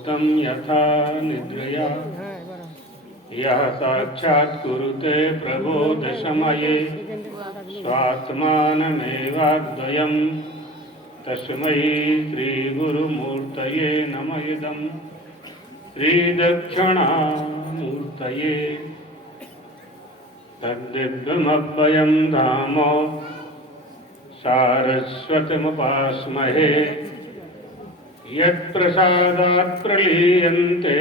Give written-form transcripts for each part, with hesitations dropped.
भूतं यथा निद्रया यः साक्षात् कुरुते प्रबोधसमये स्वात्मानमेवाद्वयं तस्मै श्रीगुरुमूर्तये नमः इदं श्रीदक्षिणामूर्तये तद्दिव्यमव्ययं धाम सारस्वतमुपास्महे यत्प्रसादात् प्रलीयन्ते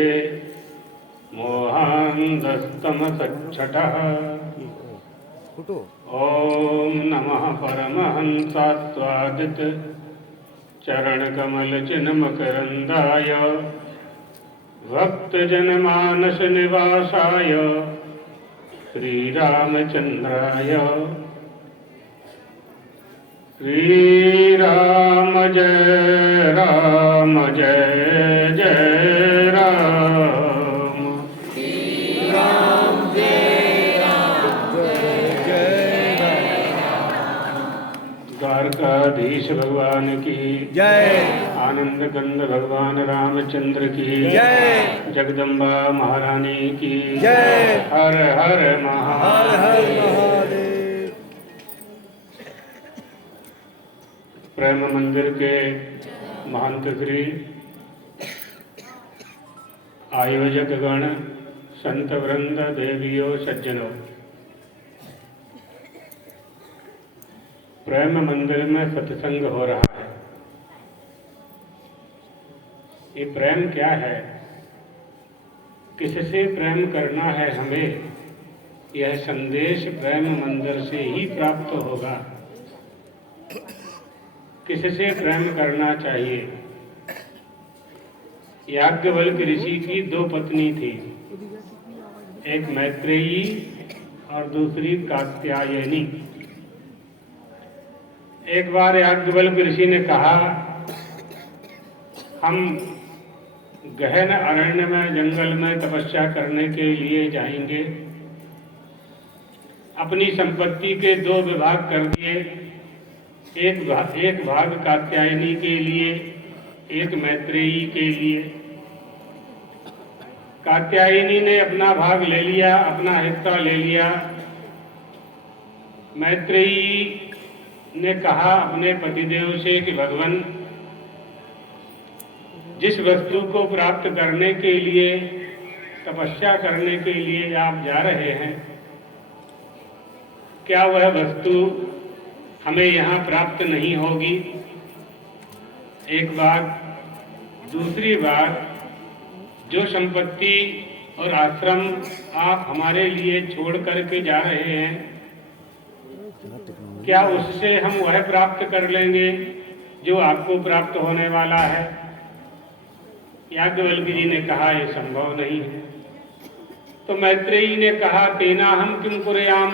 मोहान्धस्तमसच्छटः। ॐ नमः परमहंसात्वादित चरणकमलचिन्मकरन्दाय भक्तजनमानसनिवासाय श्रीरामचन्द्राय। श्रीराम जय राम जय जय राम। राम जय राम जय जय राम। द्वारकाधीश भगवान की जय। आनंद कंद भगवान रामचंद्र की जय। जगदम्बा महारानी की जय। हर हर हर महादेव। हर महादेव। प्रेम मंदिर के महंत श्री आयोजक गण, संत वृंद, देवियों, सज्जनों, प्रेम मंदिर में सत्संग हो रहा है। ये प्रेम क्या है, किससे प्रेम करना है हमें, यह संदेश प्रेम मंदिर से ही प्राप्त होगा। किससे प्रेम करना चाहिए। याज्ञवल्क्य ऋषि की दो पत्नी थी, एक मैत्रेयी और दूसरी कात्यायनी। एक बार याज्ञवल्क्य ऋषि ने कहा, हम गहन अरण्य में, जंगल में तपस्या करने के लिए जाएंगे। अपनी संपत्ति के दो विभाग कर दिए, एक भाग कात्यायनी के लिए, एक मैत्रेयी के लिए। कात्यायनी ने अपना भाग ले लिया, अपना हिस्सा ले लिया। मैत्रेयी ने कहा अपने पतिदेव से कि भगवान, जिस वस्तु को प्राप्त करने के लिए, तपस्या करने के लिए आप जा रहे हैं, क्या वह वस्तु हमें यहाँ प्राप्त नहीं होगी। एक बात। दूसरी बात, जो संपत्ति और आश्रम आप हमारे लिए छोड़ करके जा रहे हैं, क्या उससे हम वह प्राप्त कर लेंगे जो आपको प्राप्त होने वाला है। याज्ञवल्क्य जी ने कहा, यह संभव नहीं है। तो मैत्रेयी ने कहा, तेना हम किम कुर्याम,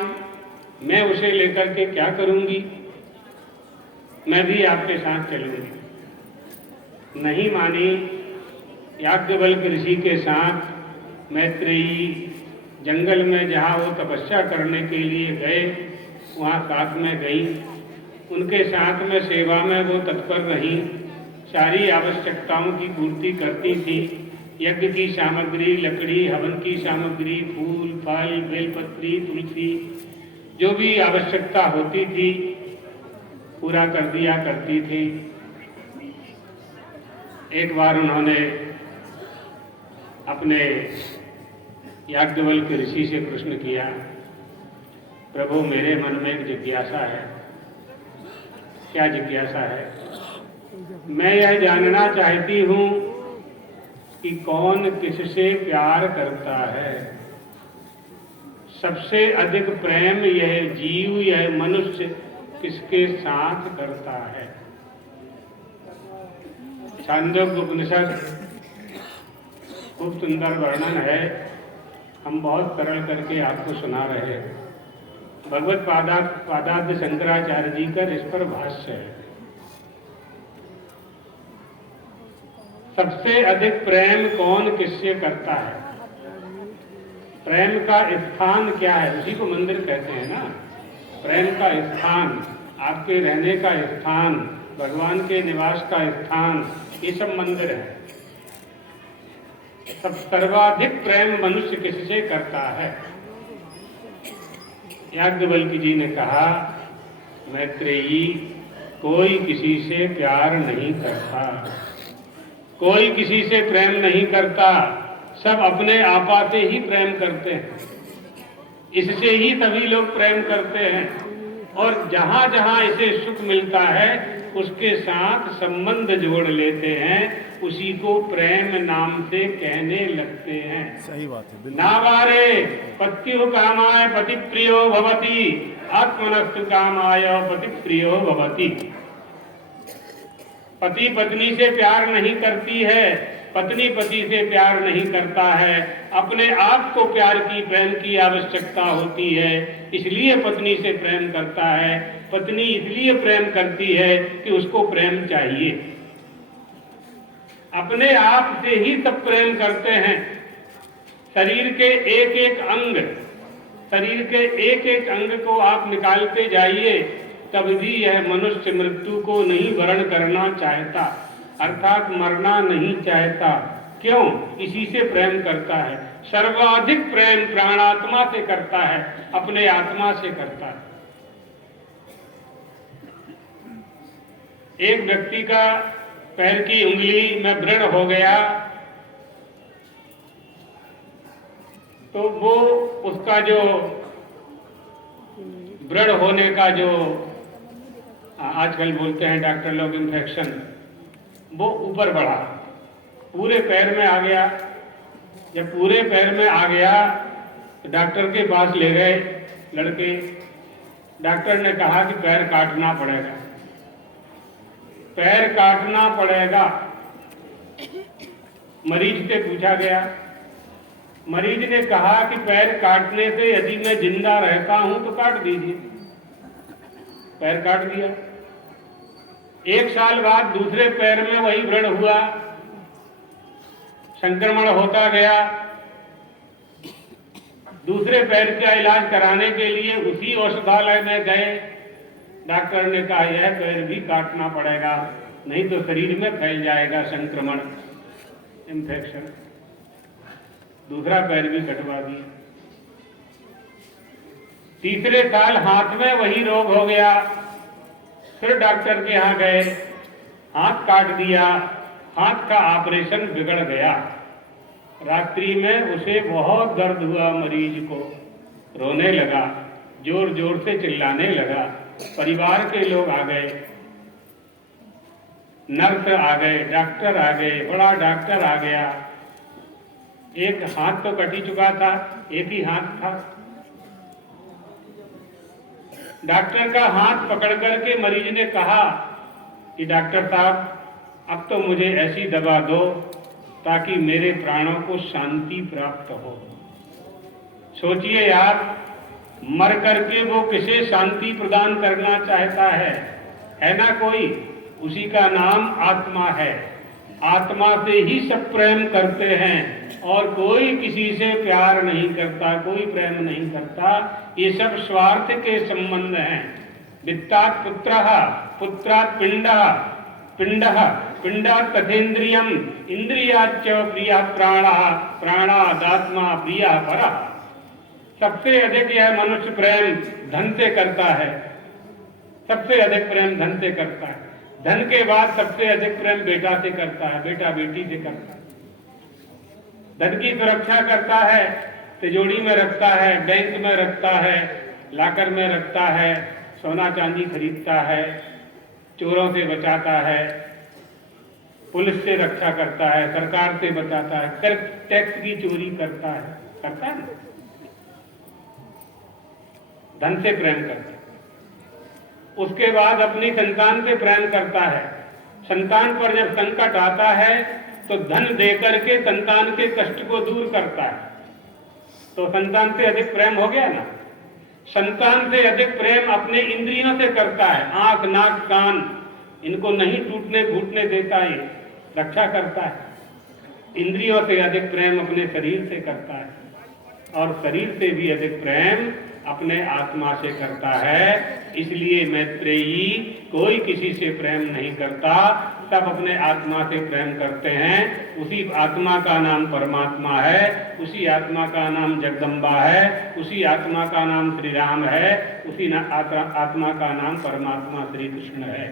मैं उसे लेकर के क्या करूंगी, मैं भी आपके साथ चलूंगी। नहीं मानी। याज्ञवल्क्य ऋषि के साथ मैत्रेयी जंगल में जहाँ वो तपस्या करने के लिए गए, वहाँ साथ में गई। उनके साथ में सेवा में वो तत्पर रही, सारी आवश्यकताओं की पूर्ति करती थी। यज्ञ की सामग्री, लकड़ी, हवन की सामग्री, फूल, फल, बेलपत्री, तुलसी, जो भी आवश्यकता होती थी पूरा कर दिया करती थी। एक बार उन्होंने अपने याज्ञवल्क्य ऋषि से प्रश्न किया, प्रभु मेरे मन में एक जिज्ञासा है। क्या जिज्ञासा है। मैं यह जानना चाहती हूँ कि कौन किससे प्यार करता है। सबसे अधिक प्रेम यह जीव, यह मनुष्य किसके साथ करता है। छांदोग्य उपनिषद खूब सुंदर वर्णन है, हम बहुत सरल करके आपको सुना रहे हैं। भगवत पादाब्ज शंकराचार्य जी का इस पर भाष्य है। सबसे अधिक प्रेम कौन किससे करता है। प्रेम का स्थान क्या है, उसी को मंदिर कहते हैं ना। प्रेम का स्थान, आपके रहने का स्थान, भगवान के निवास का स्थान, ये सब मंदिर है। सब सर्वाधिक प्रेम मनुष्य किससे करता है? याज्ञवल्क्य जी ने कहा, मैत्रेयी, कोई किसी से प्यार नहीं करता, कोई किसी से प्रेम नहीं करता, सब अपने आपा से ही प्रेम करते हैं। इससे ही सभी लोग प्रेम करते हैं और जहां जहां इसे सुख मिलता है उसके साथ संबंध जोड़ लेते हैं, उसी को प्रेम नाम से कहने लगते हैं। सही बात है, बिल्कुल। नावारे पत्युः कामाय पति प्रियो भवति, आत्मनस्तु कामाय पति प्रियो भवति। पति पत्नी से प्यार नहीं करती है, पत्नी पति से प्यार नहीं करता है, अपने आप को प्यार की प्रेम की आवश्यकता होती है, इसलिए पत्नी से प्रेम करता है। पत्नी इसलिए प्रेम करती है कि उसको प्रेम चाहिए। अपने आप से ही सब प्रेम करते हैं। शरीर के एक एक अंग को आप निकालते जाइए, तब भी यह मनुष्य मृत्यु को नहीं वरण करना चाहता, अर्थात मरना नहीं चाहता। क्यों? इसी से प्रेम करता है। सर्वाधिक प्रेम प्राणात्मा से करता है, अपने आत्मा से करता है। एक व्यक्ति का पैर की उंगली में व्रण हो गया, तो वो उसका जो व्रण होने का जो आजकल बोलते हैं डॉक्टर लोग इन्फेक्शन, वो ऊपर बढ़ा, पूरे पैर में आ गया। जब पूरे पैर में आ गया तो डॉक्टर के पास ले गए लड़के। डॉक्टर ने कहा कि पैर काटना पड़ेगा, पैर काटना पड़ेगा। मरीज से पूछा गया, मरीज ने कहा कि पैर काटने से यदि मैं जिंदा रहता हूं तो काट दीजिए। पैर काट दिया। 1 साल बाद दूसरे पैर में वही व्रण हुआ, संक्रमण होता गया। दूसरे पैर का इलाज कराने के लिए उसी औषधालय में गए। डॉक्टर ने कहा यह पैर भी काटना पड़ेगा, नहीं तो शरीर में फैल जाएगा संक्रमण, इन्फेक्शन। दूसरा पैर भी कटवा दिया। तीसरे साल हाथ में वही रोग हो गया, फिर डॉक्टर के यहाँ गए, हाथ काट दिया, हाथ का ऑपरेशन बिगड़ गया। रात्रि में उसे बहुत दर्द हुआ, मरीज को रोने लगा, जोर जोर से चिल्लाने लगा। परिवार के लोग आ गए, नर्स आ गए, डॉक्टर आ गए, बड़ा डॉक्टर आ गया। एक हाथ तो कट ही चुका था, एक ही हाथ था। डॉक्टर का हाथ पकड़ करके मरीज ने कहा कि डॉक्टर साहब, अब तो मुझे ऐसी दवा दो ताकि मेरे प्राणों को शांति प्राप्त हो। सोचिए यार, मर करके वो किसे शांति प्रदान करना चाहता है ना कोई? उसी का नाम आत्मा है। आत्मा से ही सब प्रेम करते हैं और कोई किसी से प्यार नहीं करता, कोई प्रेम नहीं करता। ये सब स्वार्थ के संबंध हैं। वित्तात् पुत्रः, पुत्रात् पिंडः, पिंडः पिंडात् तथेन्द्रियम्, इंद्रियाच्च प्रियः प्राणः, प्राणादात्मा प्रियः परः। सबसे अधिक यह मनुष्य प्रेम धन से करता है, सबसे अधिक प्रेम धन से करता है। धन के बाद सबसे अधिक प्रेम बेटा से करता है, बेटा बेटी से करता है। धन की सुरक्षा करता है, तिजोरी में रखता है, बैंक में रखता है, लाकर में रखता है, सोना चांदी खरीदता है, चोरों से बचाता है, पुलिस से रक्षा करता है, सरकार से बचाता है, कर टैक्स की चोरी करता है ना? धन से प्रेम करता है। उसके बाद अपनी संतान से प्रेम करता है। संतान पर जब संकट आता है तो धन देकर के संतान के कष्ट को दूर करता है। तो संतान से अधिक प्रेम हो गया ना? संतान से अधिक प्रेम अपने इंद्रियों से करता है। आंख, नाक, कान, इनको नहीं टूटने फूटने देता, ये रक्षा करता है। इंद्रियों से अधिक प्रेम अपने शरीर से करता है और शरीर से भी अधिक प्रेम अपने आत्मा से करता है। इसलिए मैत्रेयी कोई किसी से प्रेम नहीं करता, सब अपने आत्मा से प्रेम करते हैं। उसी आत्मा का नाम परमात्मा है, उसी आत्मा का नाम जगदम्बा है, उसी आत्मा का नाम श्री राम है, उसी आत्मा का नाम परमात्मा श्री कृष्ण है।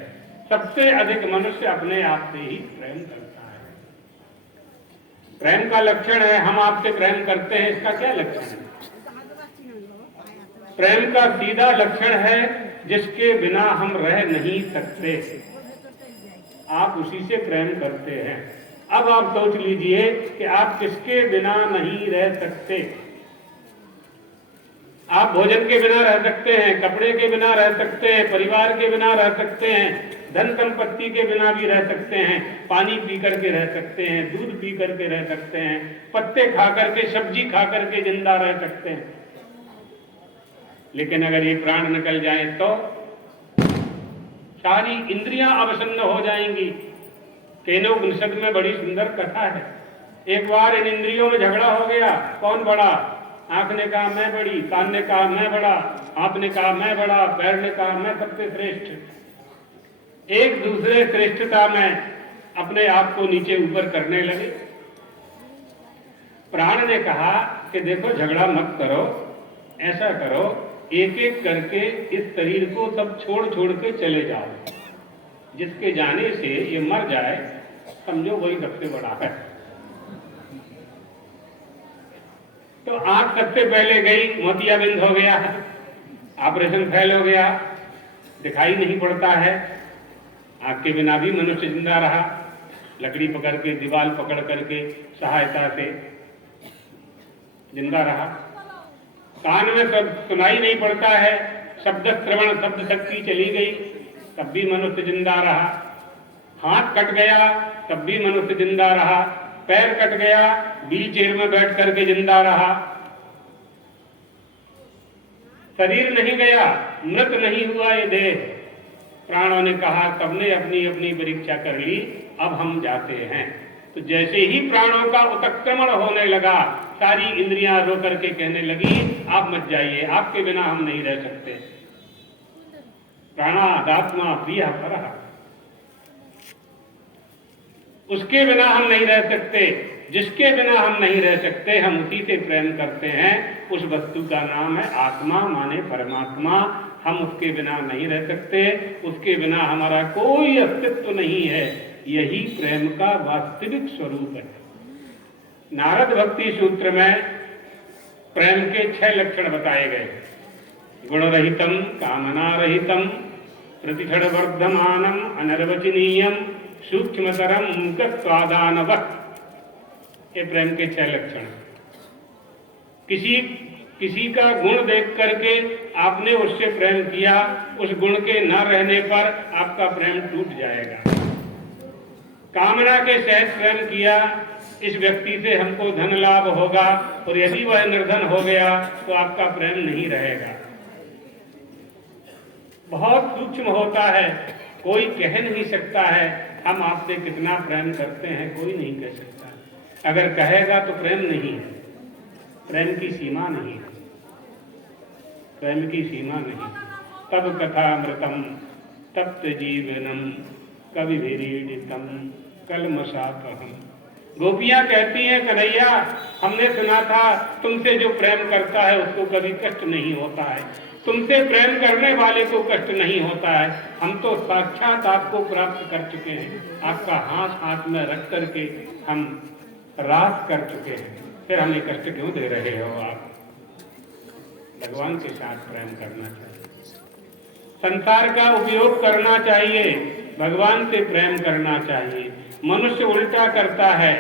सबसे अधिक मनुष्य अपने आप से ही प्रेम करता है। प्रेम का लक्षण है हम आपसे प्रेम करते हैं, इसका क्या लक्षण है? प्रेम का सीधा लक्षण है जिसके बिना हम रह नहीं सकते, आप उसी से प्रेम करते हैं। अब आप सोच लीजिए कि आप किसके बिना नहीं रह सकते। आप भोजन के बिना रह सकते हैं, कपड़े के बिना रह सकते हैं, परिवार के बिना रह सकते हैं, धन संपत्ति के बिना भी रह सकते हैं, पानी पी करके रह सकते हैं, दूध पी करके रह सकते हैं, पत्ते खा करके, सब्जी खा करके जिंदा रह सकते हैं। लेकिन अगर ये प्राण निकल जाए तो सारी इंद्रियां अवसन्न हो जाएंगी। केनोपनिषद में बड़ी सुंदर कथा है। एक बार इन इंद्रियों में झगड़ा हो गया, कौन बड़ा? आंख ने कहा मैं बड़ी, कान ने कहा मैं बड़ा, हाथ ने कहा मैं बड़ा, पैर ने कहा मैं सबसे श्रेष्ठ। एक दूसरे श्रेष्ठता में अपने आप को नीचे ऊपर करने लगे। प्राण ने कहा कि देखो झगड़ा मत करो, ऐसा करो एक एक करके इस शरीर को सब छोड़ छोड़ के चले जाओ, जिसके जाने से ये मर जाए समझो वही सबसे बड़ा है। तो आंख सबसे पहले गई, मोतियाबिंद हो गया, ऑपरेशन फेल हो गया, दिखाई नहीं पड़ता है। आंख के बिना भी मनुष्य जिंदा रहा, लकड़ी पकड़ के, दीवार पकड़ करके सहायता से जिंदा रहा। कान में सब सुनाई नहीं पड़ता है, शब्द श्रवण, शब्द शक्ति चली गई, तब भी मनुष्य जिंदा रहा। हाथ कट गया तब भी मनुष्य जिंदा रहा, पैर कट गया व्हील चेयर में बैठ करके जिंदा रहा। शरीर नहीं गया, मृत नहीं हुआ ये देह। प्राणों ने कहा सबने अपनी अपनी परीक्षा कर ली, अब हम जाते हैं। तो जैसे ही प्राणों का उत्क्रमण होने लगा, सारी इंद्रियां रो करके कहने लगी आप मत जाइए, आपके बिना हम नहीं रह सकते। प्राणादात्मा प्रिय परः, उसके बिना हम नहीं रह सकते, जिसके बिना हम नहीं रह सकते हम उसी से प्रेम करते हैं। उस वस्तु का नाम है आत्मा माने परमात्मा। हम उसके बिना नहीं रह सकते, उसके बिना हमारा कोई अस्तित्व नहीं है। यही प्रेम का वास्तविक स्वरूप है। नारद भक्ति सूत्र में प्रेम के 6 लक्षण बताए गए। गुण रहितम, कामना रहितम, प्रतिक्षण वर्धमानम, अनर्वचनीयम, सूक्ष्मतरम स्वादानवत्। ये प्रेम के 6 लक्षण। किसी का गुण देख करके आपने उससे प्रेम किया, उस गुण के न रहने पर आपका प्रेम टूट जाएगा। कामना के सहित प्रेम किया, इस व्यक्ति से हमको धन लाभ होगा, और यदि वह निर्धन हो गया तो आपका प्रेम नहीं रहेगा। बहुत सूक्ष्म होता है, कोई कह नहीं सकता है हम आपसे कितना प्रेम करते हैं, कोई नहीं कह सकता। अगर कहेगा तो प्रेम नहीं है, प्रेम की सीमा नहीं है, प्रेम की सीमा नहीं। तब कथामृतम तप्त जीवनम कविभिरीडितम कलमशापहम। गोपियां कहती हैं कन्हैया हमने सुना था तुमसे जो प्रेम करता है उसको कभी कष्ट नहीं होता है, तुमसे प्रेम करने वाले को कष्ट नहीं होता है। हम तो साक्षात आपको प्राप्त कर चुके हैं, आपका हाथ हाथ में रख करके हम रास कर चुके हैं, फिर हमें कष्ट क्यों दे रहे हो आप? भगवान के साथ प्रेम करना चाहिए, संसार का उपयोग करना चाहिए, भगवान से प्रेम करना चाहिए। मनुष्य उल्टा करता है,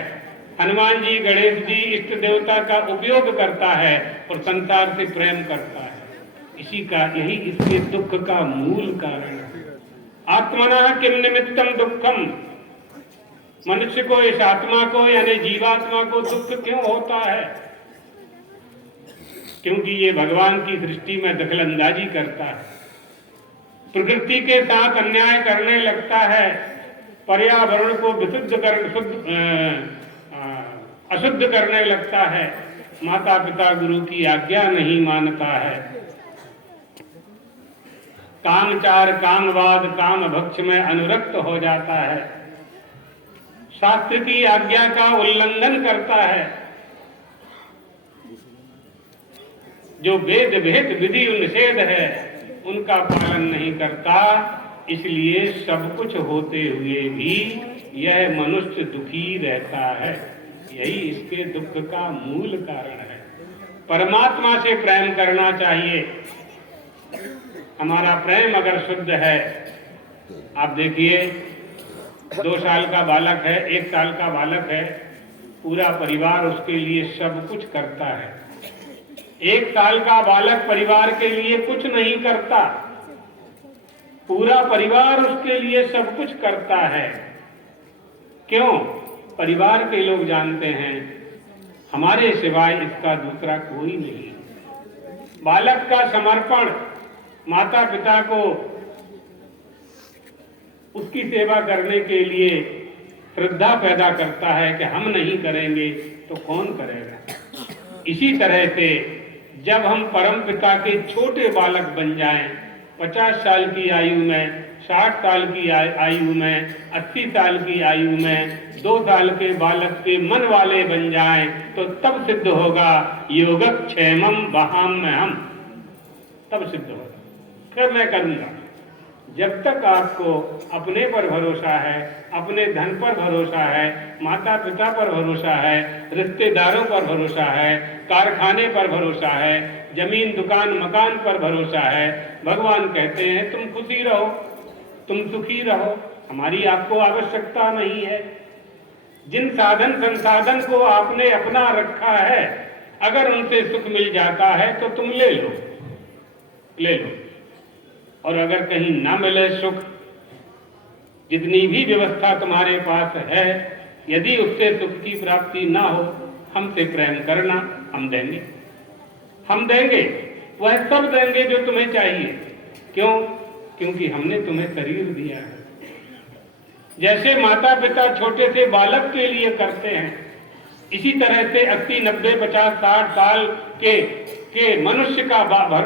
हनुमान जी, गणेश जी इष्ट देवता का उपयोग करता है और संसार से प्रेम करता है। यही इसके दुख का मूल कारण है। आत्मना किम निमित्तम दुखम, मनुष्य को, इस आत्मा को यानी जीवात्मा को दुख क्यों होता है? क्योंकि ये भगवान की सृष्टि में दखलंदाजी करता है, प्रकृति के साथ अन्याय करने लगता है, पर्यावरण को अशुद्ध करने लगता है, माता पिता गुरु की आज्ञा नहीं मानता है, कामचार, कामवाद, काम भक्ष में अनुरक्त हो जाता है, शास्त्र की आज्ञा का उल्लंघन करता है, जो वेद भेद विधि निषेध है उनका पालन नहीं करता, इसलिए सब कुछ होते हुए भी यह मनुष्य दुखी रहता है। यही इसके दुख का मूल कारण है। परमात्मा से प्रेम करना चाहिए। हमारा प्रेम अगर शुद्ध है, आप देखिए 2 साल का बालक है, 1 साल का बालक है, पूरा परिवार उसके लिए सब कुछ करता है। 1 साल का बालक परिवार के लिए कुछ नहीं करता, पूरा परिवार उसके लिए सब कुछ करता है। क्यों? परिवार के लोग जानते हैं हमारे सिवाय इसका दूसरा कोई नहीं। बालक का समर्पण माता पिता को उसकी सेवा करने के लिए श्रद्धा पैदा करता है कि हम नहीं करेंगे तो कौन करेगा। इसी तरह से जब हम परम पिता के छोटे बालक बन जाएं, 50 साल की आयु में, 60 साल की आयु में, 80 साल की आयु में 2 साल के बालक के मन वाले बन जाएं, तो तब सिद्ध होगा योगक्षेमम वहाम्यहम्, तब सिद्ध होगा। फिर मैं करूंगा। जब तक आपको अपने पर भरोसा है, अपने धन पर भरोसा है, माता पिता पर भरोसा है, रिश्तेदारों पर भरोसा है, कारखाने पर भरोसा है, जमीन दुकान मकान पर भरोसा है, भगवान कहते हैं तुम खुशी रहो, तुम सुखी रहो, हमारी आपको आवश्यकता नहीं है। जिन साधन संसाधन को आपने अपना रखा है, अगर उनसे सुख मिल जाता है तो तुम ले लो, ले लो। और अगर कहीं ना मिले सुख, जितनी भी व्यवस्था तुम्हारे पास है, यदि उससे सुख की प्राप्ति ना हो, हमसे प्रेम करना, हम देंगे, हम देंगे, वह सब देंगे जो तुम्हें चाहिए। क्यों? क्योंकि हमने तुम्हें शरीर दिया है। जैसे माता पिता छोटे से बालक के लिए करते हैं, इसी तरह से 80, 90, 50, 60 साल के मनुष्य का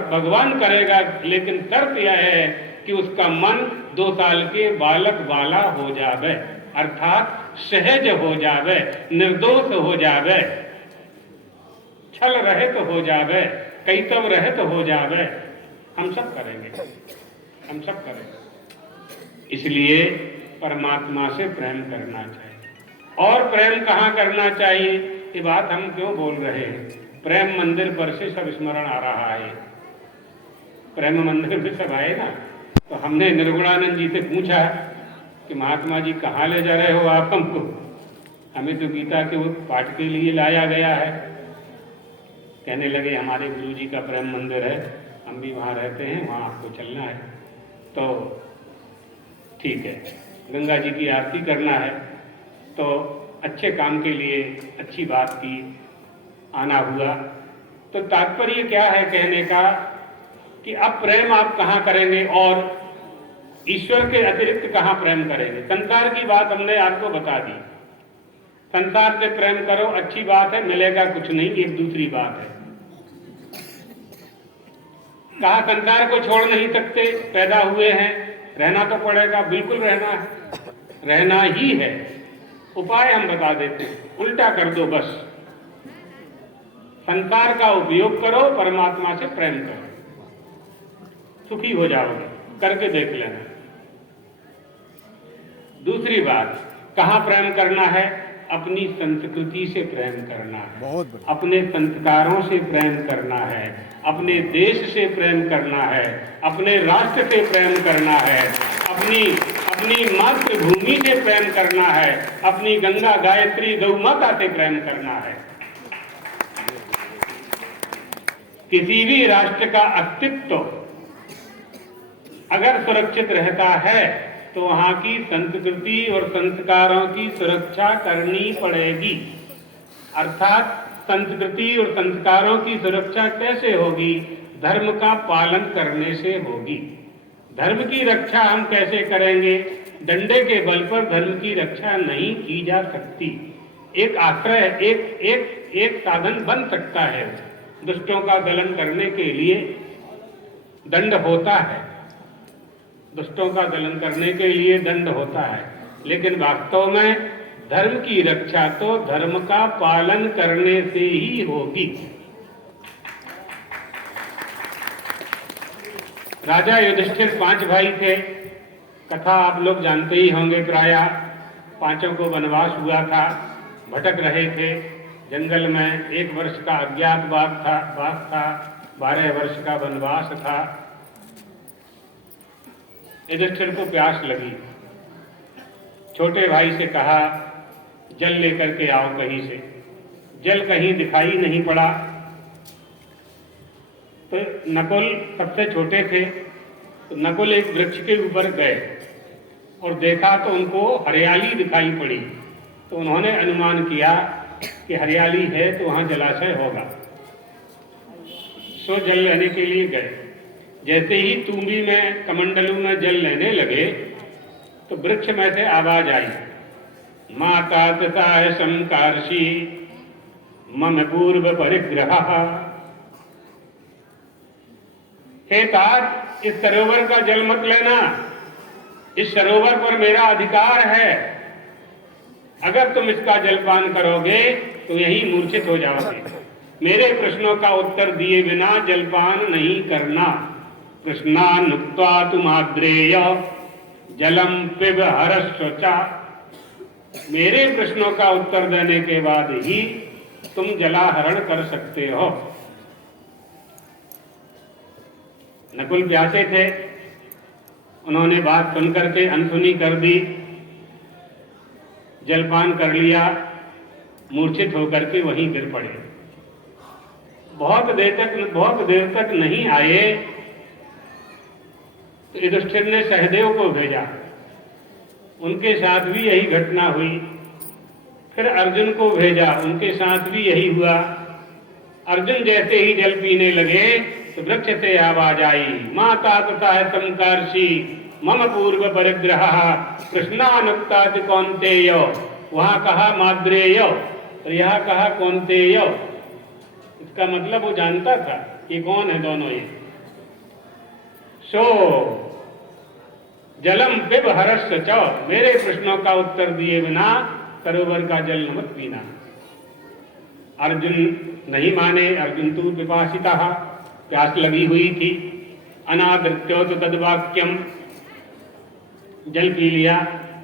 भगवान करेगा, लेकिन शर्त यह है कि उसका मन 2 साल के बालक वाला हो जावे, अर्थात सहज हो जावे, निर्दोष हो जावे, छल रहित हो जावे, कैतव रहित हो जावे। हम सब करेंगे, हम सब करेंगे। इसलिए परमात्मा से प्रेम करना चाहिए। और प्रेम कहाँ करना चाहिए, ये बात हम क्यों बोल रहे हैं? प्रेम मंदिर पर से सब स्मरण आ रहा है। प्रेम मंदिर में सब आए ना, तो हमने निर्गुणानंद जी से पूछा कि महात्मा जी कहाँ ले जा रहे हो आप हमको? हमें तो गीता के वो पाठ के लिए लाया गया है। कहने लगे हमारे गुरु जी का प्रेम मंदिर है, हम भी वहाँ रहते हैं, वहाँ आपको चलना है। तो ठीक है, गंगा जी की आरती करना है, तो अच्छे काम के लिए अच्छी बात की, आना हुआ। तो तात्पर्य क्या है कहने का कि अब प्रेम आप कहाँ करेंगे और ईश्वर के अतिरिक्त कहाँ प्रेम करेंगे? संसार की बात हमने आपको बता दी। संसार से प्रेम करो, अच्छी बात है, मिलेगा कुछ नहीं, एक दूसरी बात है। कहा संसार को छोड़ नहीं सकते, पैदा हुए हैं, रहना तो पड़ेगा, बिल्कुल रहना है, रहना ही है। उपाय हम बता देते हैं, उल्टा कर दो बस। संसार का उपयोग करो, परमात्मा से प्रेम करो, सुखी हो जाओगे, करके देख लेना। दूसरी बात, कहाँ प्रेम करना है? अपनी संस्कृति से प्रेम करना है, बहुत बढ़िया। अपने संस्कारों से प्रेम करना है, अपने देश से प्रेम करना है, अपने राष्ट्र से प्रेम करना है, अपनी मातृभूमि से प्रेम करना है, अपनी गंगा गायत्री गौ माता से प्रेम करना है। किसी भी राष्ट्र का अस्तित्व अगर सुरक्षित रहता है तो वहां की संस्कृति और संस्कारों की सुरक्षा करनी पड़ेगी। अर्थात संस्कृति और संस्कारों की सुरक्षा कैसे होगी? धर्म का पालन करने से होगी। धर्म की रक्षा हम कैसे करेंगे? डंडे के बल पर धर्म की रक्षा नहीं की जा सकती। एक आश्रय, एक साधन बन सकता है दुष्टों का दलन करने के लिए, दंड होता है, दुष्टों का दलन करने के लिए दंड होता है, लेकिन वास्तव में धर्म की रक्षा तो धर्म का पालन करने से ही होगी। राजा युधिष्ठिर 5 भाई थे, कथा आप लोग जानते ही होंगे प्रायः। पांचों को वनवास हुआ था, भटक रहे थे जंगल में। 1 वर्ष का अज्ञातवास था, 12 वर्ष का वनवास था। युधिष्ठिर को प्यास लगी, छोटे भाई से कहा जल लेकर के आओ कहीं से। जल कहीं दिखाई नहीं पड़ा, तो नकुल सबसे छोटे थे, तो नकुल एक वृक्ष के ऊपर गए और देखा तो उनको हरियाली दिखाई पड़ी। तो उन्होंने अनुमान किया कि हरियाली है तो वहां जलाशय होगा, सो जल लेने के लिए गए। जैसे ही तुम्बी में कमंडलू में जल लेने लगे तो वृक्ष में से आवाज आई, माता तथा शंकार्षि मम पूर्व परिग्रह। हे तात, इस सरोवर का जल मत लेना, इस सरोवर पर मेरा अधिकार है। अगर तुम इसका जलपान करोगे तो यही मूर्छित हो जाओगे। मेरे प्रश्नों का उत्तर दिए बिना जलपान नहीं करना। कृष्णानुक्त्वा तुमाद्रेय जलम पिब हरस्वचा। मेरे प्रश्नों का उत्तर देने के बाद ही तुम जलाहरण कर सकते हो। नकुल प्यासे थे, उन्होंने बात सुनकर के अनसुनी कर दी, जलपान कर लिया, मूर्छित होकर के वहीं गिर पड़े। बहुत देर तक नहीं आए तो युधिष्ठिर ने सहदेव को भेजा, उनके साथ भी यही घटना हुई। फिर अर्जुन को भेजा, उनके साथ भी यही हुआ। अर्जुन जैसे ही जल पीने लगे तो वृक्ष से आवाज आई, माता तथा संकर्षि मम पूर्व परिग्रह कृष्णानुक्ता कौन्तेय। वहां कहा माद्रेय तो यहाँ कहा कौन्तेय। इसका मतलब वो जानता था कि कौन है दोनों ये। सो जलम पिब हरस्व च, मेरे प्रश्नों का उत्तर दिए बिना सरोवर का जल मत पीना। अर्जुन नहीं माने। अर्जुन तू पिपासिता, प्यास लगी हुई थी। अनादृत्यो तो तद्वाक्यम, जल पी लिया,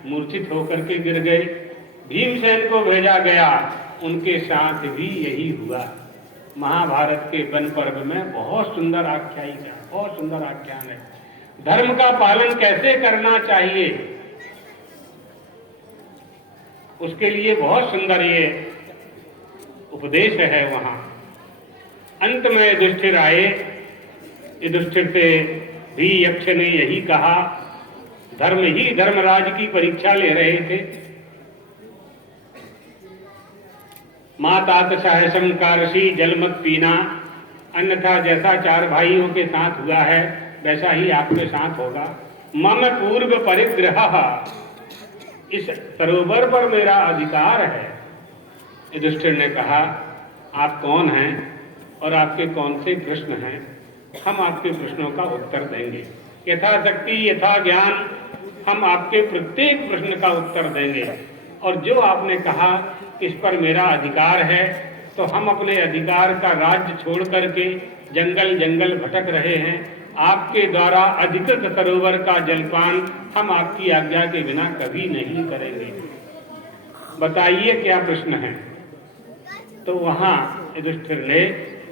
मूर्छित होकर के गिर गए। भीमसेन को भेजा गया, उनके साथ भी यही हुआ। महाभारत के वन पर्व में बहुत सुंदर आख्यायिका, बहुत सुंदर आख्यान है। धर्म का पालन कैसे करना चाहिए उसके लिए बहुत सुंदर ये उपदेश है वहां। अंत में युधिष्ठिर आए। युधिष्ठिर से भी यक्ष ने यही कहा। धर्म ही धर्मराज की परीक्षा ले रहे थे। माता तथा शंकार्षि जल मत पीना, अन्यथा जैसा 4 भाइयों के साथ हुआ है वैसा ही आपके साथ होगा। मम पूर्व परिग्रह, इस सरोवर पर मेरा अधिकार है। युधिष्ठिर ने कहा, आप कौन हैं और आपके कौन से प्रश्न हैं? हम आपके प्रश्नों का उत्तर देंगे। यथाशक्ति यथा ज्ञान हम आपके प्रत्येक प्रश्न का उत्तर देंगे। और जो आपने कहा इस पर मेरा अधिकार है, तो हम अपने अधिकार का राज्य छोड़ करके जंगल जंगल भटक रहे हैं। आपके द्वारा अधिकृत सरोवर का जलपान हम आपकी आज्ञा के बिना कभी नहीं करेंगे। बताइए क्या प्रश्न है? तो वहां युधिष्ठिर ने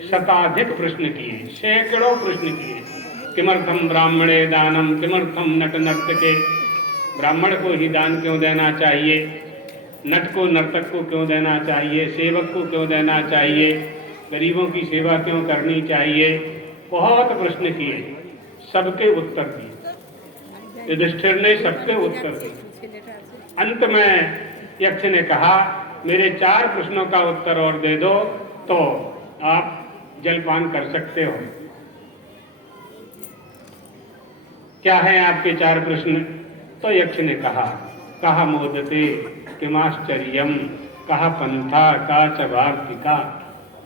शताधिक प्रश्न किए, सैकड़ों प्रश्न किए। किमर्थम ब्राह्मणे दानम, किमर्थम नट नर्तके, ब्राह्मण को ही दान क्यों देना चाहिए, नट को नर्तक को क्यों देना चाहिए, सेवक को क्यों देना चाहिए, गरीबों की सेवा क्यों करनी चाहिए। बहुत प्रश्न किए, सबके उत्तर दिए। युधिष्ठिर ने सबके उत्तर दिए। अंत में यक्ष ने कहा, मेरे 4 प्रश्नों का उत्तर और दे दो तो आप जलपान कर सकते हो। क्या है आपके 4 प्रश्न? तो यक्ष ने कहा मोदते किमाश्चर्यम, कहा पंथा का च वार्तिका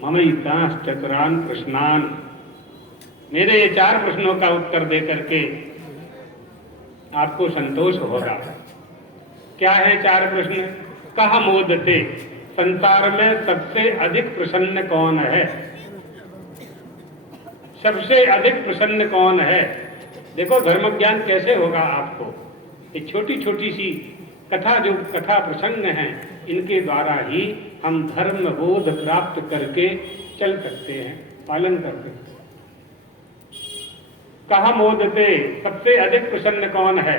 ममैतांश चतुरान प्रश्नान। मेरे ये 4 प्रश्नों का उत्तर दे करके आपको संतोष होगा। क्या है 4 प्रश्न? कह मोदते, संसार में सबसे अधिक प्रसन्न कौन है? सबसे अधिक प्रसन्न कौन है? देखो धर्म ज्ञान कैसे होगा आपको, ये छोटी छोटी सी कथा, जो कथा प्रसंग हैं, इनके द्वारा ही हम धर्म बोध प्राप्त करके चल सकते हैं, पालन कर सकते हैं। कहा मोदते, सबसे अधिक प्रसन्न कौन है?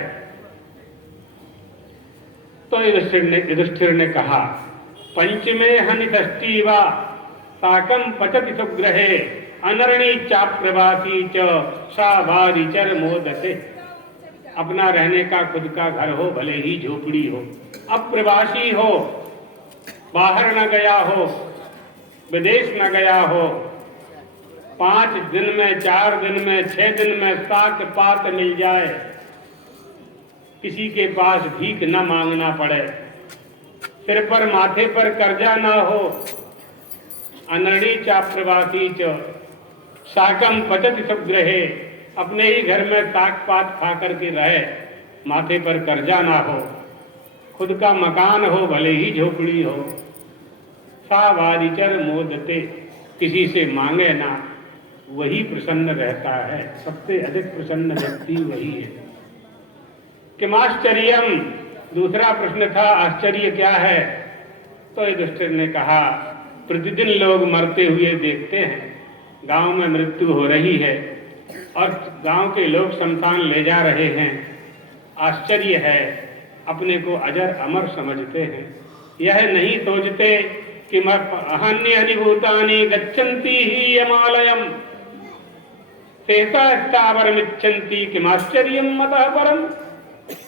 तो युधिष्ठिर ने कहा, पंचमे हनिषष्टि वा साकं पचति सुग्रहे अनरणी चाप्रवासी च सा वारिचर मोदते। अपना रहने का खुद का घर हो, भले ही झोपड़ी हो, अप्रवासी हो, बाहर न गया हो, विदेश न गया हो, 5 दिन में, 4 दिन में, 6 दिन में सात पात मिल जाए, किसी के पास भीख न मांगना पड़े, सिर पर माथे पर कर्जा न हो, अनरणी चाप्रवासी च साकं पचति सुग्रहे, अपने ही घर में साग पात खा करके रहे, माथे पर कर्जा ना हो, खुद का मकान हो, भले ही झोपड़ी हो, सा वारिचर मोदते, किसी से मांगे ना, वही प्रसन्न रहता है। सबसे अधिक प्रसन्न व्यक्ति वही है। किमाश्चर्यम, दूसरा प्रश्न था आश्चर्य क्या है? तो युधिष्ठिर ने कहा, प्रतिदिन लोग मरते हुए देखते हैं, गांव में मृत्यु हो रही है और गांव के लोग शमशान ले जा रहे हैं। आश्चर्य है, अपने को अजर अमर समझते हैं, यह नहीं सोचते कि अन्य भूतानि गच्छन्ति ही यमालयम शेषा स्थावरमिच्छन्ति किमाश्चर्यम मतः परम।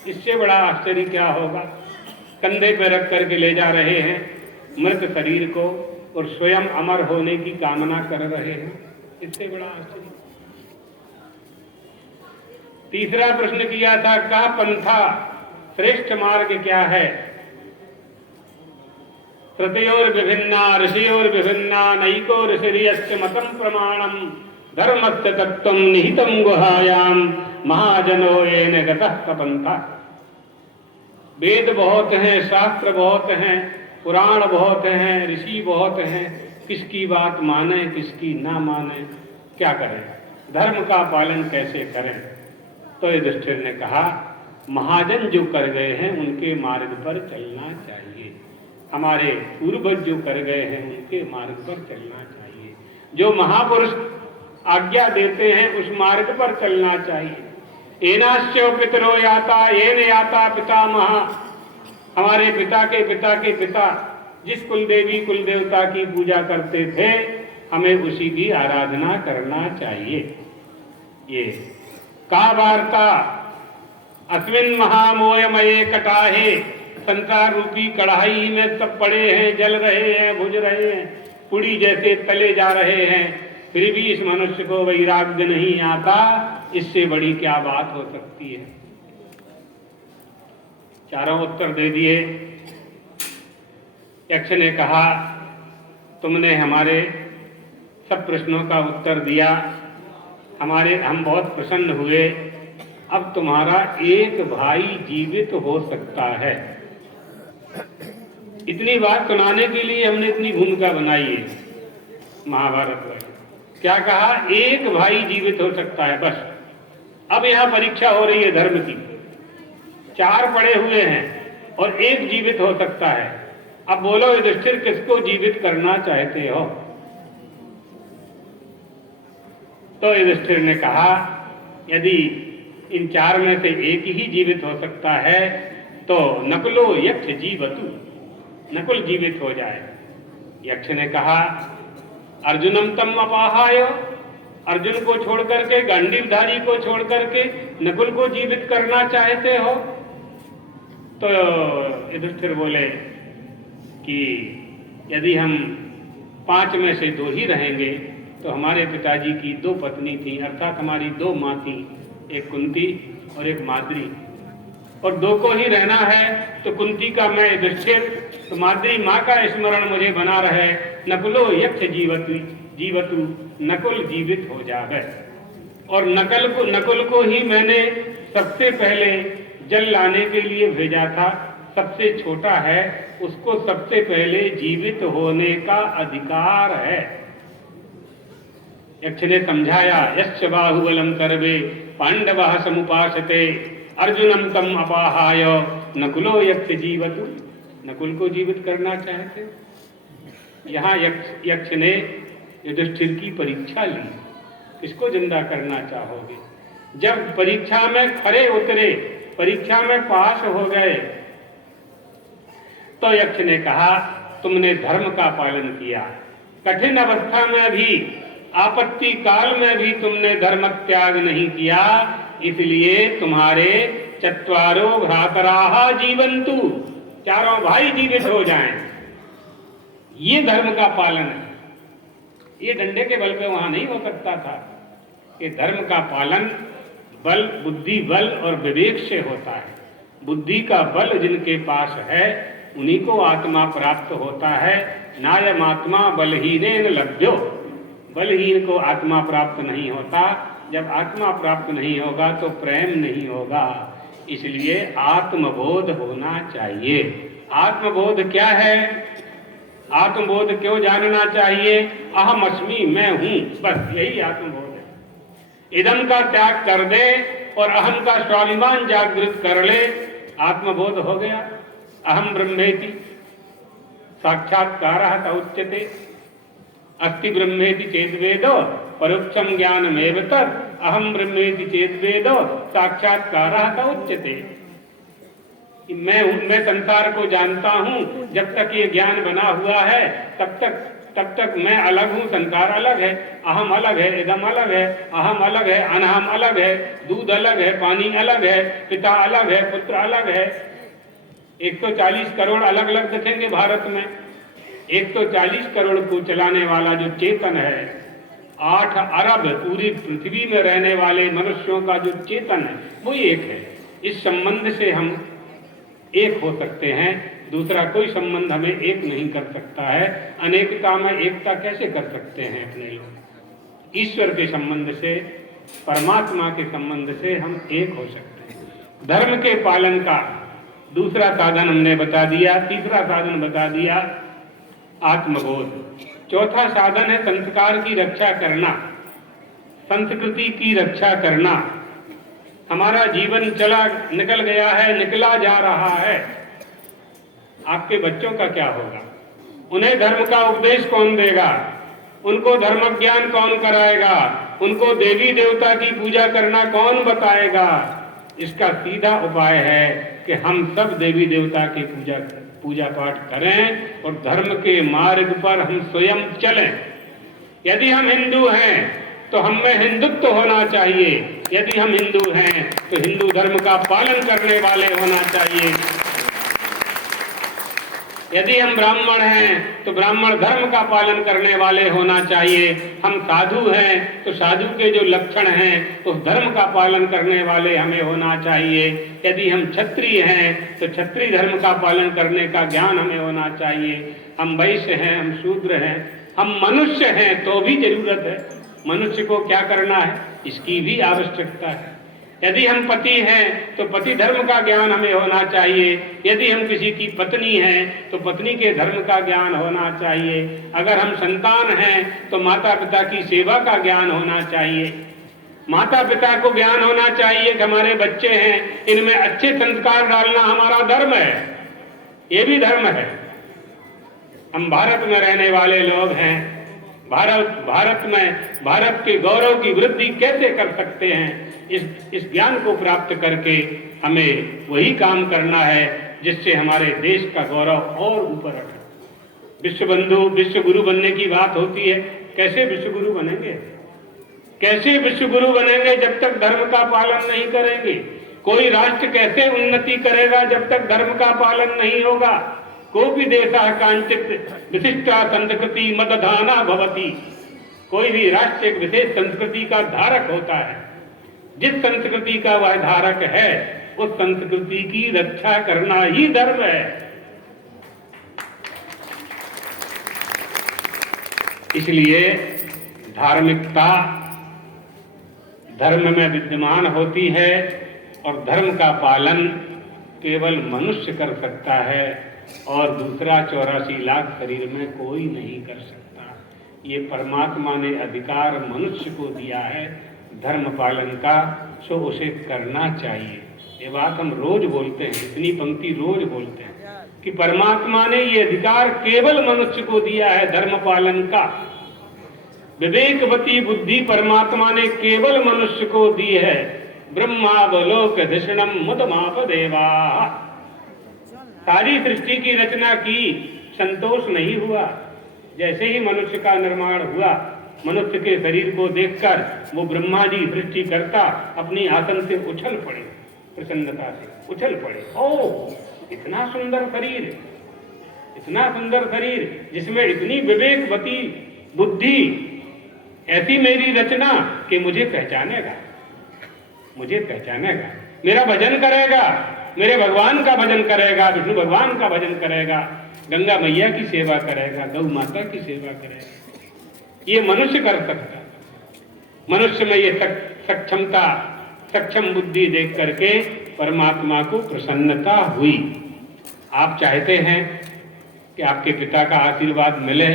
इससे बड़ा आश्चर्य क्या होगा? कंधे पर रख करके ले जा रहे हैं मृत शरीर को और स्वयं अमर होने की कामना कर रहे हैं, इससे बड़ा आश्चर्य। तीसरा प्रश्न किया था, का पंथा, श्रेष्ठ मार्ग क्या है? श्रुतियोर विभिन्ना ऋषियोर विभिन्ना नैको ऋषिर्यस्य मतम प्रमाणम धर्मस्य तत्त्वं निहितं गुहायाम महाजनो येन गतः पंथा। वेद बहुत हैं, शास्त्र बहुत हैं, पुराण बहुत हैं, ऋषि बहुत हैं, किसकी बात माने किसकी ना माने, क्या करें? धर्म का पालन कैसे करें? तो युधिष्ठिर ने कहा, महाजन जो कर गए हैं उनके मार्ग पर चलना चाहिए, हमारे पूर्वज जो कर गए हैं उनके मार्ग पर चलना चाहिए, जो महापुरुष आज्ञा देते हैं उस मार्ग पर चलना चाहिए। एनाश्च पितरो याता येन याता पितामह, हमारे पिता के पिता के पिता जिस कुलदेवी कुल देवता की पूजा करते थे, हमें उसी की आराधना करना चाहिए। ये का वार्ता अस्मिन महामोयमये कटाहे, संसार रूपी कढ़ाई में सब पड़े हैं, जल रहे हैं, भुज रहे हैं, पुड़ी जैसे तले जा रहे हैं, फिर भी इस मनुष्य को वैराग्य नहीं आता, इससे बड़ी क्या बात हो सकती है? चारों उत्तर दे दिए। यक्ष ने कहा, तुमने हमारे सब प्रश्नों का उत्तर दिया, हम बहुत प्रसन्न हुए। अब तुम्हारा एक भाई जीवित हो सकता है। इतनी बात सुनाने के लिए हमने इतनी भूमिका बनाई है महाभारत में। क्या कहा? एक भाई जीवित हो सकता है, बस। अब यहाँ परीक्षा हो रही है धर्म की। 4 पड़े हुए हैं और एक जीवित हो सकता है। अब बोलो युधिष्ठिर, किसको जीवित करना चाहते हो? तो युधिष्ठिर ने कहा, यदि इन 4 में से एक ही जीवित हो सकता है तो नकुलो यक्ष जीवतु, नकुल जीवित हो जाए। यक्ष ने कहा, अर्जुनम तम अपाहाय, अर्जुन को छोड़ करके, गांडीवधारी को छोड़ करके नकुल को जीवित करना चाहते हो? तो युधिष्ठिर बोले कि यदि हम 5 में से 2 ही रहेंगे तो हमारे पिताजी की 2 पत्नी थी, अर्थात हमारी 2 माँ थी, एक कुंती और एक माद्री, और 2 को ही रहना है तो कुंती का मैं युधिष्ठिर, तो माद्री माँ का स्मरण मुझे बना रहे। नकुलो यक्ष जीवतु, नकुल जीवित हो जावे। और नकुल को ही मैंने सबसे पहले जल लाने के लिए भेजा था, सबसे छोटा है, उसको सबसे पहले जीवित होने का अधिकार है। यक्ष ने समझाया, यश्च बाहुबलम सर्वे पांडवः समुपासते अर्जुनम तम अपाहाय नकुलो यक्ष जीवतु। नकुल को जीवित करना चाहते। यहाँ यक्ष ने युधिष्ठिर की परीक्षा ली, किसको जिंदा करना चाहोगे? जब परीक्षा में खरे उतरे, परीक्षा में पास हो गए, तो यक्ष ने कहा, तुमने धर्म का पालन किया, कठिन अवस्था में भी, आपत्ति काल में भी तुमने धर्म त्याग नहीं किया, इसलिए तुम्हारे चत्वारो भ्रातराः जीवन्तु, चारों भाई जीवित हो जाएं। ये धर्म का पालन है। ये डंडे के बल पे वहां नहीं हो सकता था। ये धर्म का पालन बल, बुद्धि बल और विवेक से होता है। बुद्धि का बल जिनके पास है उन्हीं को आत्मा प्राप्त होता है। नायम आत्मा बलहीनेन लभ्यो, बलहीन को आत्मा प्राप्त नहीं होता। जब आत्मा प्राप्त नहीं होगा तो प्रेम नहीं होगा। इसलिए आत्मबोध होना चाहिए। आत्मबोध क्या है? आत्मबोध क्यों जानना चाहिए? अहम अस्मि, मैं हूं, बस यही आत्मबोध है। इदम का त्याग कर दे और अहम का स्वाभिमान जागृत कर ले, आत्मबोध हो गया। अहम ब्रह्मेति साक्षात्कारः स उच्यते, अस्ति ब्रह्मेति चेद वेदो परोक्षम ज्ञानमेव तत्, अहम ब्रह्मेति चेद वेदो साक्षात्कारः स उच्यते। मैं संसार को जानता हूं, जब तक ये ज्ञान बना हुआ है तब तक मैं अलग हूं, संसार अलग है, अहम अलग है, इदम अलग है, अहम अलग है, अनहम अलग है, दूध अलग है, पानी अलग है, पिता अलग है, पुत्र अलग है। 140 करोड़ अलग अलग दिखेंगे भारत में। 140 करोड़ को चलाने वाला जो चेतन है, 8 अरब पूरी पृथ्वी में रहने वाले मनुष्यों का जो चेतन है वो एक है। इस संबंध से हम एक हो सकते हैं, दूसरा कोई संबंध हमें एक नहीं कर सकता है। अनेकता में एकता कैसे कर सकते हैं अपने लोग? ईश्वर के संबंध से, परमात्मा के संबंध से हम एक हो सकते हैं। धर्म के पालन का दूसरा साधन हमने बता दिया, तीसरा साधन बता दिया आत्मबोध। चौथा साधन है संस्कार की रक्षा करना, संस्कृति की रक्षा करना। हमारा जीवन निकल गया है, निकला जा रहा है, आपके बच्चों का क्या होगा? उन्हें धर्म का उपदेश कौन देगा? उनको धर्म ज्ञान कौन कराएगा? उनको देवी देवता की पूजा करना कौन बताएगा? इसका सीधा उपाय है कि हम सब देवी देवता की पूजा पाठ करें और धर्म के मार्ग पर हम स्वयं चलें। यदि हम हिंदू हैं तो हम में हिंदुत्व होना चाहिए। यदि हम हिंदू हैं तो हिंदू धर्म का पालन करने वाले होना चाहिए। यदि हम ब्राह्मण हैं तो ब्राह्मण धर्म का पालन करने वाले होना चाहिए। हम साधु हैं तो साधु के जो लक्षण हैं उस धर्म का पालन करने वाले हमें होना चाहिए। यदि हम क्षत्रिय हैं तो क्षत्रिय धर्म का पालन करने का ज्ञान हमें होना चाहिए। हम वैश्य हैं, हम शूद्र हैं, हम मनुष्य हैं तो भी जरूरत है। मनुष्य को क्या करना है इसकी भी आवश्यकता है। यदि हम पति हैं तो पति धर्म का ज्ञान हमें होना चाहिए। यदि हम किसी की पत्नी हैं तो पत्नी के धर्म का ज्ञान होना चाहिए। अगर हम संतान हैं तो माता पिता की सेवा का ज्ञान होना चाहिए। माता पिता को ज्ञान होना चाहिए कि हमारे बच्चे हैं, इनमें अच्छे संस्कार डालना हमारा धर्म है, ये भी धर्म है। हम भारत में रहने वाले लोग हैं, भारत में भारत के गौरव की वृद्धि कैसे कर सकते हैं, इस ज्ञान को प्राप्त करके हमें वही काम करना है जिससे हमारे देश का गौरव और ऊपर उठे। विश्व बंधु, विश्व गुरु बनने की बात होती है। कैसे विश्व गुरु बनेंगे? कैसे विश्व गुरु बनेंगे जब तक धर्म का पालन नहीं करेंगे? कोई राष्ट्र कैसे उन्नति करेगा जब तक धर्म का पालन नहीं होगा? कोपि देशः कांचित् विशिष्टा संस्कृति मदधाना भवति। कोई भी राष्ट्र एक विशेष संस्कृति का धारक होता है। जिस संस्कृति का वह धारक है उस संस्कृति की रक्षा करना ही धर्म है। इसलिए धार्मिकता धर्म में विद्यमान होती है और धर्म का पालन केवल मनुष्य कर सकता है और दूसरा 84 लाख शरीर में कोई नहीं कर सकता। ये परमात्मा ने अधिकार मनुष्य को दिया है धर्म पालन का, सो उसे करना चाहिए। ये बात हम रोज बोलते हैं, इतनी पंक्ति रोज बोलते हैं कि परमात्मा ने ये अधिकार केवल मनुष्य को दिया है धर्म पालन का। विवेकवती बुद्धि परमात्मा ने केवल मनुष्य को दी है। ब्रह्मावलोक धिषणम मुदमाप देवा। सारी सृष्टि की रचना की, संतोष नहीं हुआ। जैसे ही मनुष्य का निर्माण हुआ, मनुष्य के शरीर को देखकर वो ब्रह्मा जी सृष्टि करता अपनी आसन से उछल पड़े, प्रसन्नता से उछल पड़े। ओ इतना सुंदर शरीर, इतना सुंदर शरीर जिसमें इतनी विवेकवती बुद्धि, ऐसी मेरी रचना कि मुझे पहचानेगा, मुझे पहचानेगा, मेरा भजन करेगा, मेरे भगवान का भजन करेगा, विष्णु भगवान का भजन करेगा, गंगा मैया की सेवा करेगा, गौ माता की सेवा करेगा। ये मनुष्य कर सकता। मनुष्य में ये सक्षमता, सक्षम बुद्धि देख करके परमात्मा को प्रसन्नता हुई। आप चाहते हैं कि आपके पिता का आशीर्वाद मिले,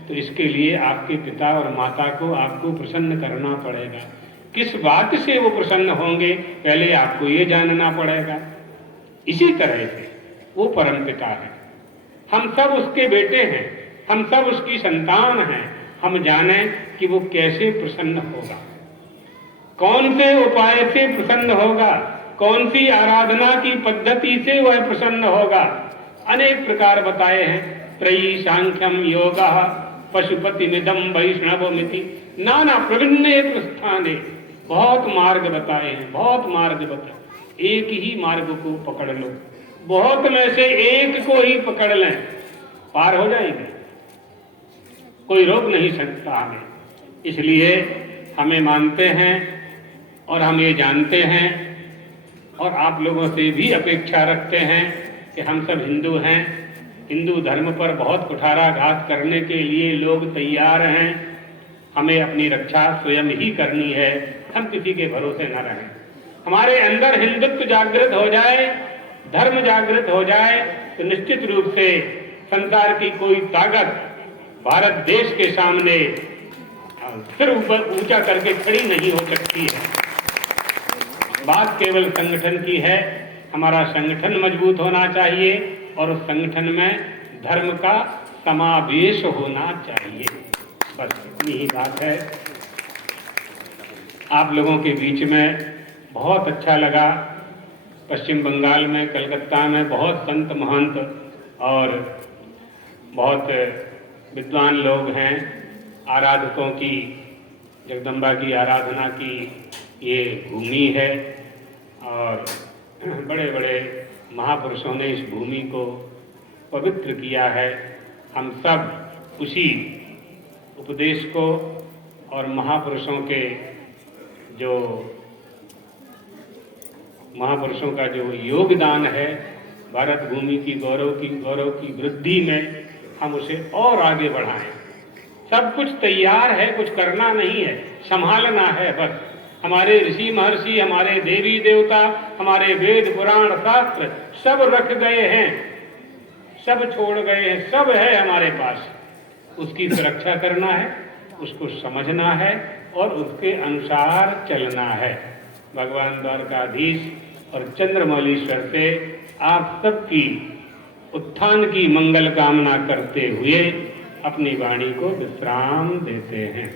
तो इसके लिए आपके पिता और माता को आपको प्रसन्न करना पड़ेगा। किस बात से वो प्रसन्न होंगे पहले आपको ये जानना पड़ेगा। इसी तरह से वो परम पिता है, हम सब उसके बेटे हैं, हम सब उसकी संतान हैं। हम जाने कि वो कैसे प्रसन्न होगा, कौन से उपाय से प्रसन्न होगा, कौन सी आराधना की पद्धति से वह प्रसन्न होगा। अनेक प्रकार बताए हैं। त्रयी सांख्यम योगा पशुपति मिदम वैष्णवमिति नाना प्रविन्ने प्रस्थाने। बहुत मार्ग बताए हैं, बहुत मार्ग बताए। एक ही मार्ग को पकड़ लो, बहुत में से एक को ही पकड़ लें, पार हो जाएंगे, कोई रोक नहीं सकता हमें। इसलिए हमें मानते हैं और हम ये जानते हैं और आप लोगों से भी अपेक्षा रखते हैं कि हम सब हिंदू हैं। हिंदू धर्म पर बहुत कुठाराघात करने के लिए लोग तैयार हैं। हमें अपनी रक्षा स्वयं ही करनी है, हम किसी के भरोसे न रहें। हमारे अंदर हिंदुत्व जागृत हो जाए, धर्म जागृत हो जाए, तो निश्चित रूप से संसार की कोई ताकत भारत देश के सामने सिर ऊपर ऊंचा करके खड़ी नहीं हो सकती है। बात केवल संगठन की है। हमारा संगठन मजबूत होना चाहिए और उस संगठन में धर्म का समावेश होना चाहिए। बस इतनी ही बात है। आप लोगों के बीच में बहुत अच्छा लगा। पश्चिम बंगाल में, कलकत्ता में बहुत संत महंत और बहुत विद्वान लोग हैं। आराधकों की, जगदम्बा की आराधना की ये भूमि है और बड़े बड़े महापुरुषों ने इस भूमि को पवित्र किया है। हम सब उसी उपदेश को और महापुरुषों का जो योगदान है भारत भूमि की गौरव की वृद्धि में, हम उसे और आगे बढ़ाएं। सब कुछ तैयार है, कुछ करना नहीं है, संभालना है बस। हमारे ऋषि महर्षि, हमारे देवी देवता, हमारे वेद पुराण शास्त्र सब रख गए हैं, सब छोड़ गए हैं, सब है हमारे पास। उसकी सुरक्षा करना है, उसको समझना है और उसके अनुसार चलना है। भगवान द्वारकाधीश और चंद्रमौलीश्वर से आप सबकी उत्थान की मंगल कामना करते हुए अपनी वाणी को विश्राम देते हैं।